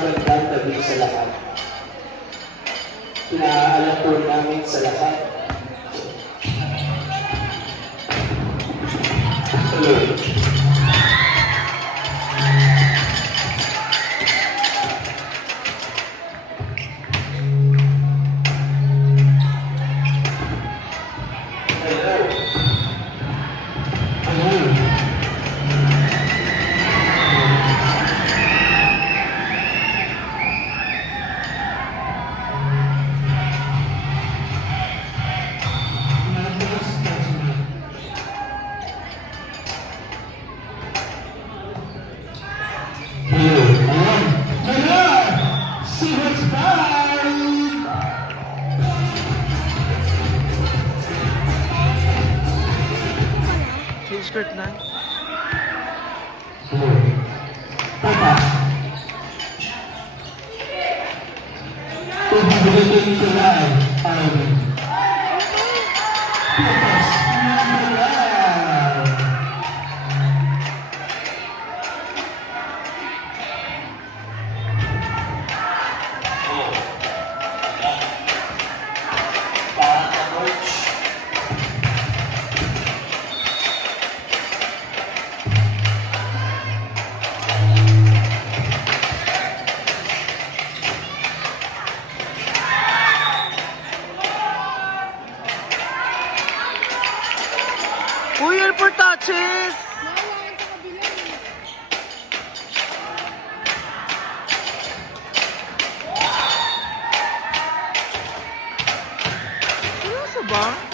magandang gabi sa lahat. Pinaalala po namin sa lahat. Hello. Skirt na. Tama. Ibibigay ko lang ang Uy, yun for touches! Seryoso ba?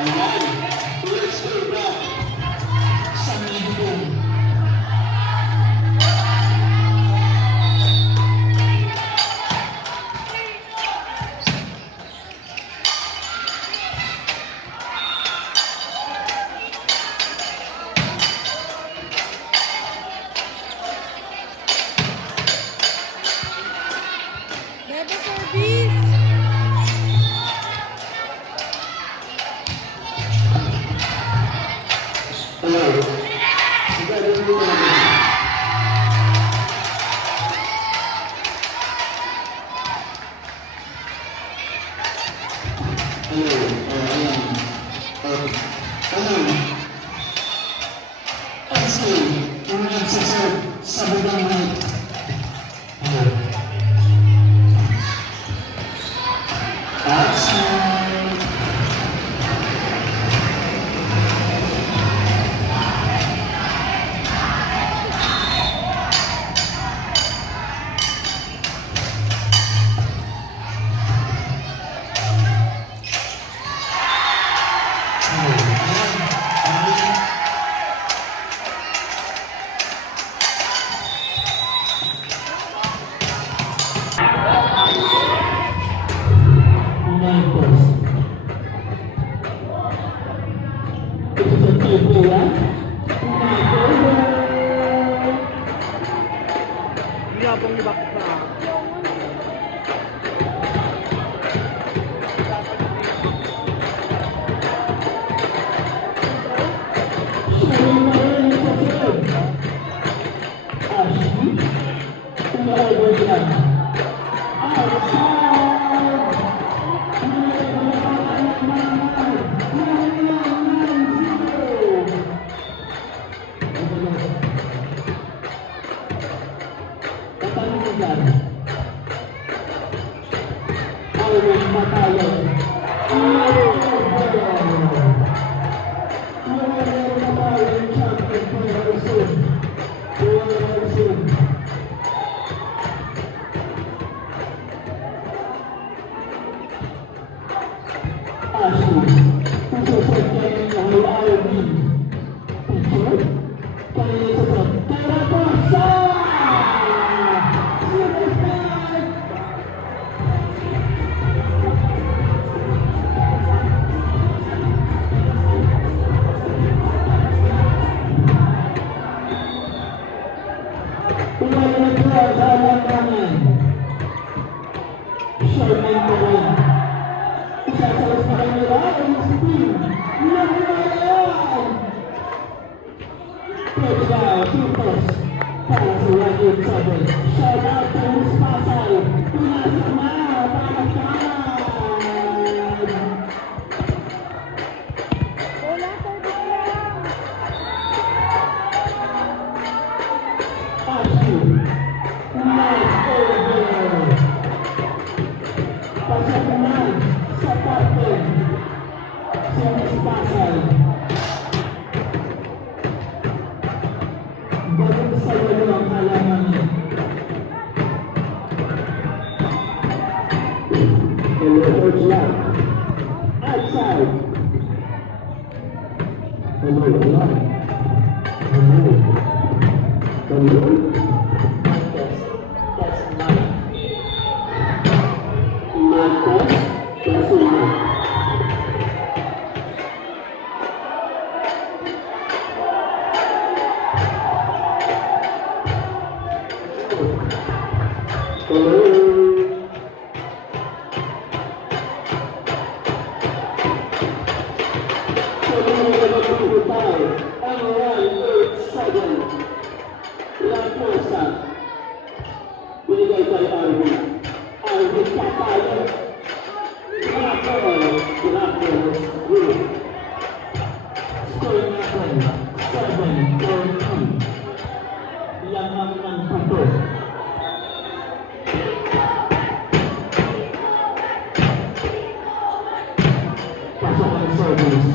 let's go back sa Mindong. Bebe service! Yabang ni bakit na. Tumala na po ang halanganan. Sherman pa rin. Isasalas na kayo nila ang spin. Nagmamayan! Touchdown, Pintos. Para sa Wagin 7. Shout out to Ms. Pasay. Pinasok na, palakpan! Wala service lang. Ashley. Nice over. Pasok naman sa captain. Si Ms. Pasay. Bagong sa walo ang halaman niya. Hello, Coach Lang. Outside. Hello, Lang. Hello. Hello. Test 9. Marcos, test 9. Hello. Binigay kay Arvin. Arvin papaya. Rapos. Score natin. 7-4-2. Lamang ng pato. Pasok ang service.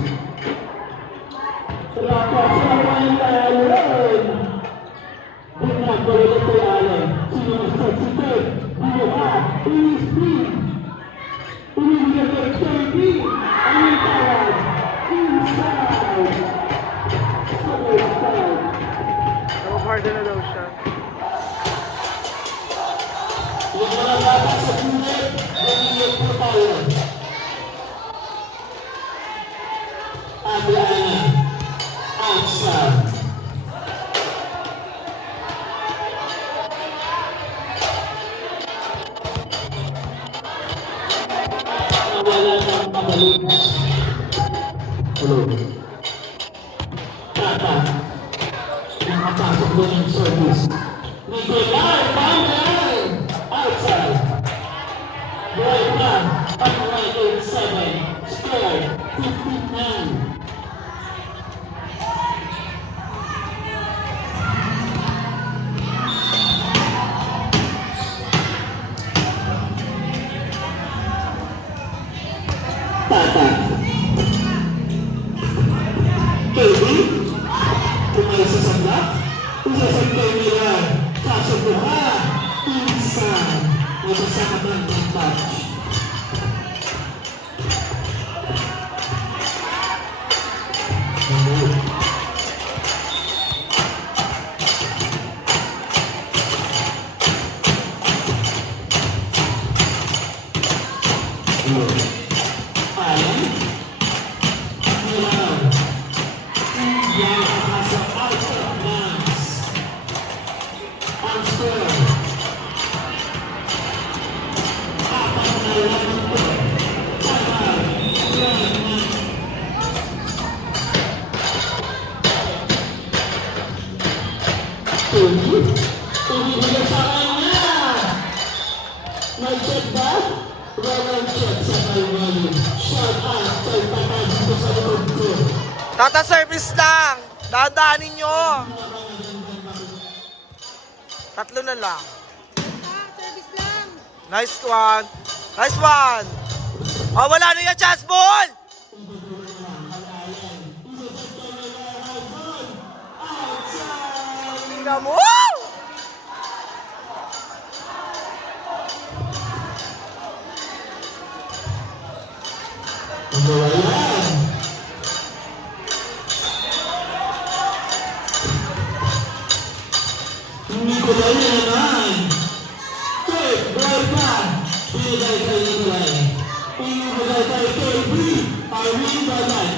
Rapos ang Allen. Bumabalik kay Allen. Sino mas substitute? Binuha. Ini-spin. Umibigay kay KD. Anong tawag? Inside. Sabay side. Nakakarga na daw siya. Yung mga bata sa bulit, mamiyot po tayo. Ate Ana. Outside. Nawala ng pabalik. Hello. Tata. Nakapasok doon yung service. Nicolai Pamal! Outside. Right man. Pamal 8-7. Score 15-9. Tata. KD. Pumayos sa sanda. Usasag kayo nila. Pasok buha. Pinsan. Nagkasama ba ng touch? Allen. Milan. Yan ang nasa out of bounds. Ang score. Apat na lamang po. Tagal. Yan. Tuni. Ibibigay sa kanya. May check ba? Walang check sa Kalmani. Shout out kay Tata dito sa loob ko. Tata service lang. Dahan-dahanin nyo. Tatlo na lang. Service lang. Nice one. Nice one. Oh, wala na yung chance ball. Tingnan mo. Nawalan. Nicolai na naman. Kate, ball pa. Pinigay kay Nicolai. Pinigay kay KB. Irene Balan.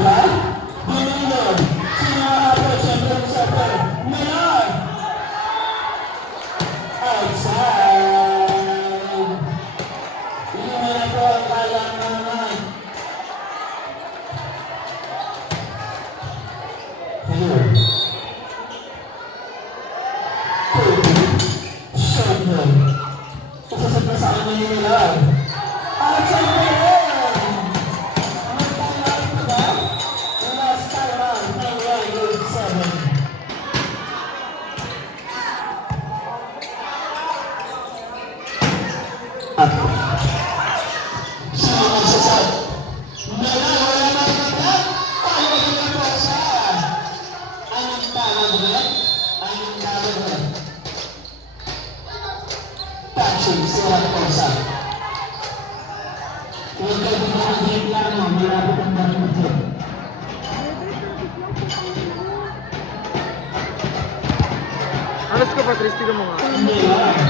ba? Dumulog. Sino ang abot? Siyempre ang siyempre. Mayor! Outside! Hindi mo na po ang kalang naman. Hello. Shotgun. Pasasag na sa kanya ni Milan. Outside pa rin! May timeout na ba? Last timeout. 9-1-8-7. Sino magsasab? Milan, wala na naman. Paano na po siya? Anong tawag rin? Anong tawag rin? Touching, surat po siya. Huwag ka din mga reklamo, malapit ang marimito. Alas ko, Patrice, tignan mo nga. Hindi lang.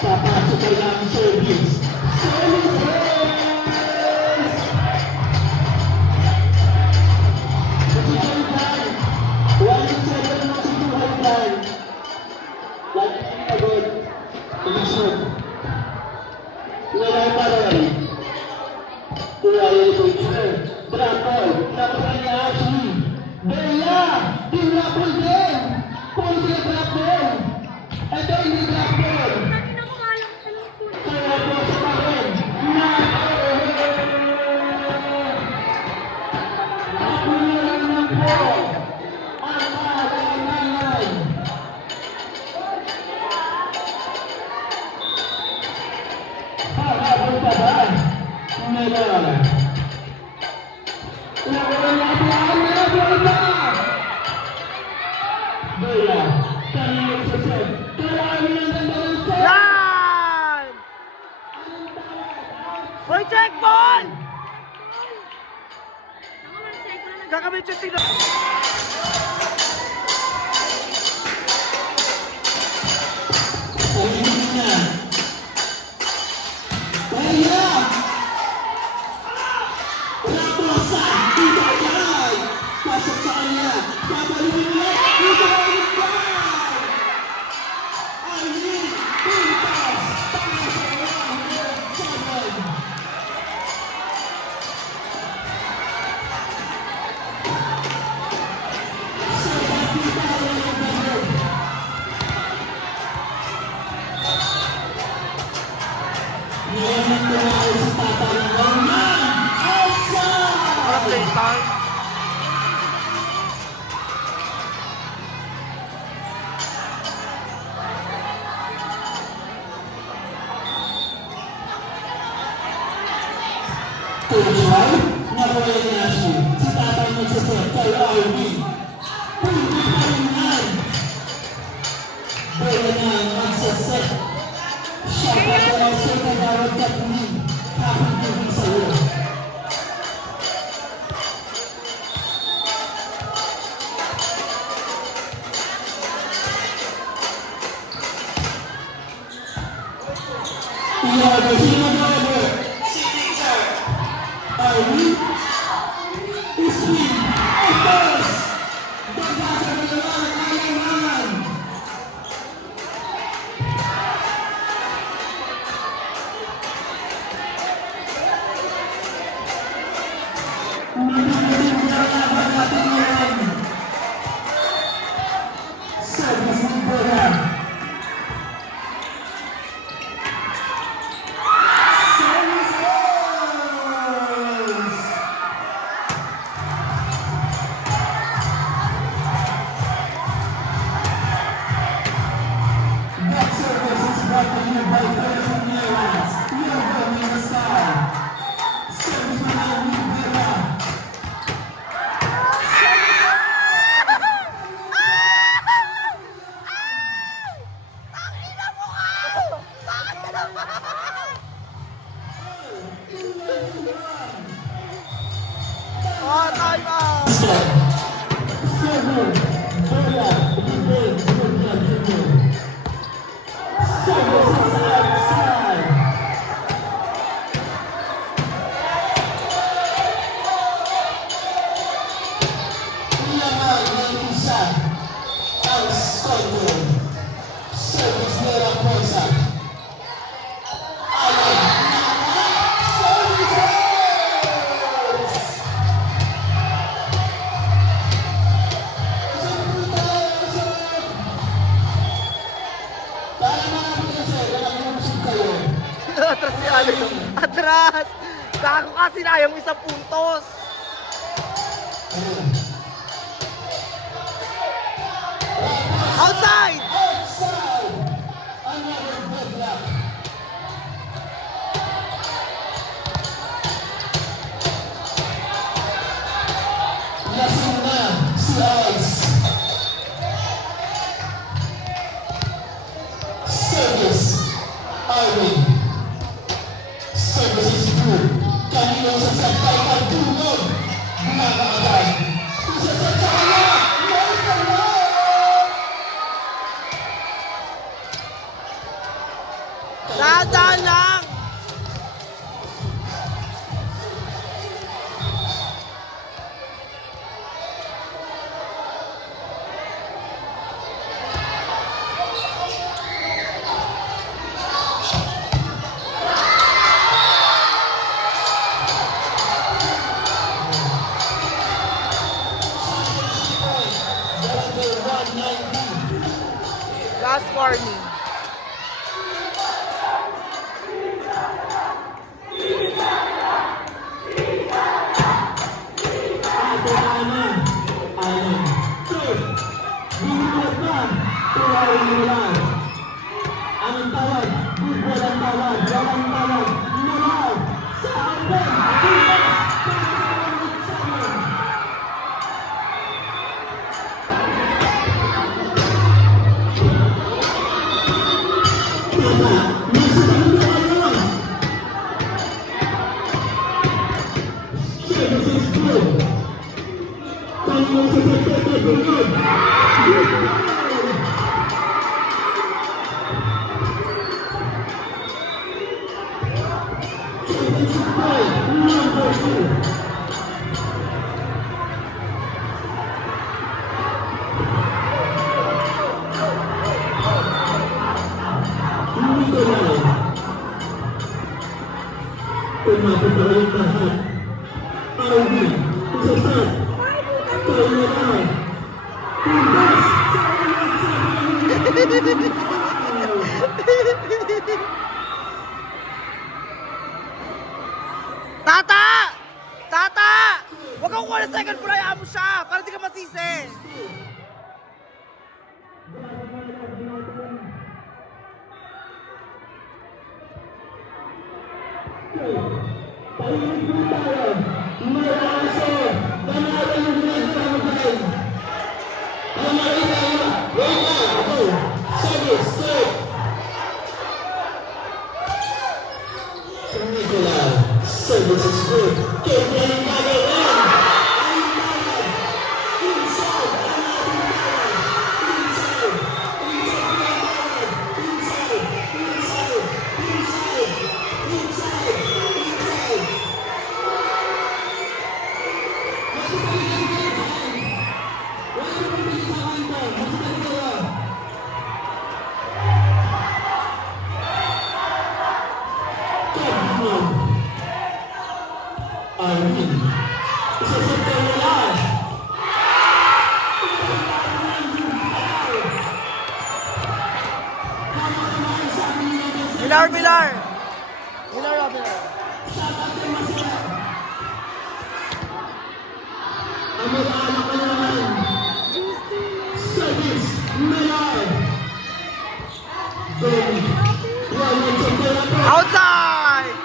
Papasok ka lang ang service. Ito hindi drop ball. Kaya po sa parin. Ako nilang na po. Ang kalanganan. Habang pa ba? Meron. Nakuha na po ang meron na. Bola. Kanina sa set. Kailangan nyo ng ganda ng set. Yan! Hoy, check ball! Kakamit yung tignan. Pahingin na. Kaya! Raposa! Dito yan! Pasok sa kanya! Babalikin niya! Dito ulit ba? Arlene! Pintas! Para sa 1-7! Sa batitalo ng bagay. Ngayon ang tumayo sa tatanong na outside! Para play time. Coach Rai, nakuha ni Ashley. Si tatay magsaset kay RB. Pwede pa rin yan. Bola na magsaset. Siya pa pala sa kagawad Kathleen. Happy birthday sa'yo. Iago, sino driver? Si Teacher. RB. Spin. Atos. Daga sa dalawa ng alangan. Magiging kalaban natin ngayon. Service ng bola. Service goals! That service is brought to you by Telephone Airlines. We are going in the sky. Service na lang ni Vera. Oh, time out! Seven. Bola. Remain. Bola. Junior. Service is outside. Gago ka, sinayang isang puntos. Outside! Outside! Another good luck. Lasing na si Ice. Service, Irwin. Service is good. Kanino sa sakay ang tulog. Nakakaagay. Isa sa kanya. Dahan lang! Last warning. Anong tawag? Football ang tawag. Walang tawag. Moral. Sa atin. Tata! Tata! Huwag kang kuha ng second ball, hayaan mo siya para di ka masisi. Tahimik mo tayo. May aso. Banala yung ginagawa mo tayo. Ang makita nyo. Wait na. Go. Service. Straight. Nicola. Service is good. Kaya yung gagawin. Ang talad. Inside. Ang ating talad. Inside. Inside. Inside. Inside. Inside. Arvin. Isa sa tawalan. Pilar, Pilar! Pilar, Pilar. Amag-anak ka naman. Service. Melar. Benny. Walang chocolate. Outside!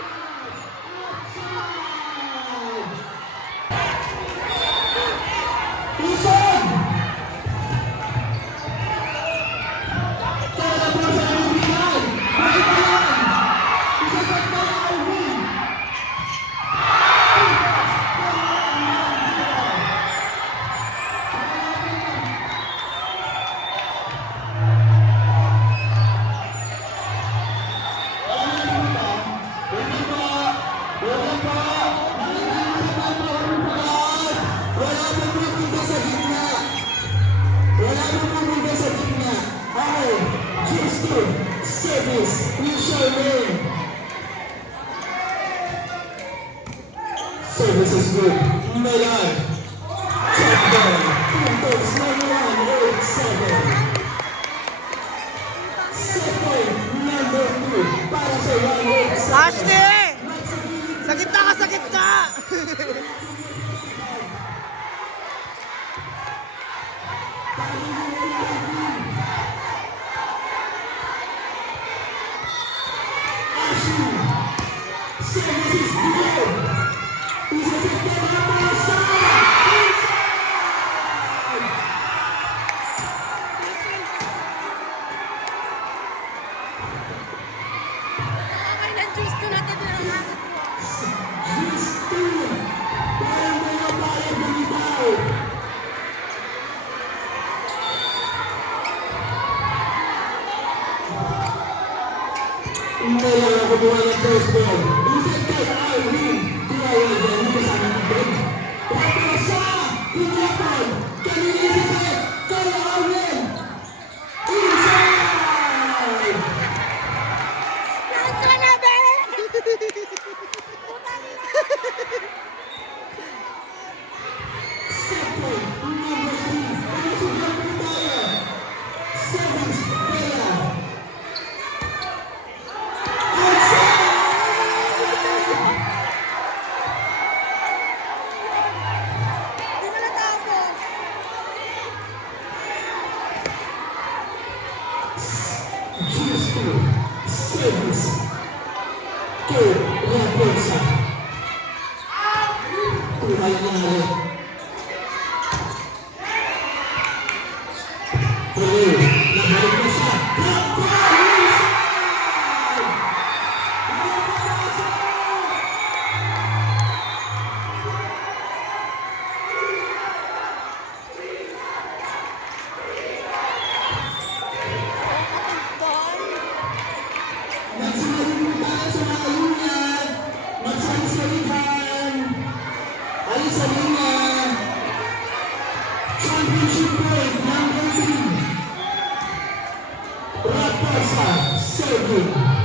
Isod! Tara po sa Rubinan! Makita yan! Isasat ka na Alvin! point. Number 3. Nagasugan po tayo. Service, Bella. Outside! Hindi mo natapos. Justo. Service. Ke Raposa. Tuhay na rin. Tuloy. Nabalik na siya. Magsigaling tayo sa mga linya. Magsalisalihan. Alis sa linya. Championship point number 3. Raposa, serving.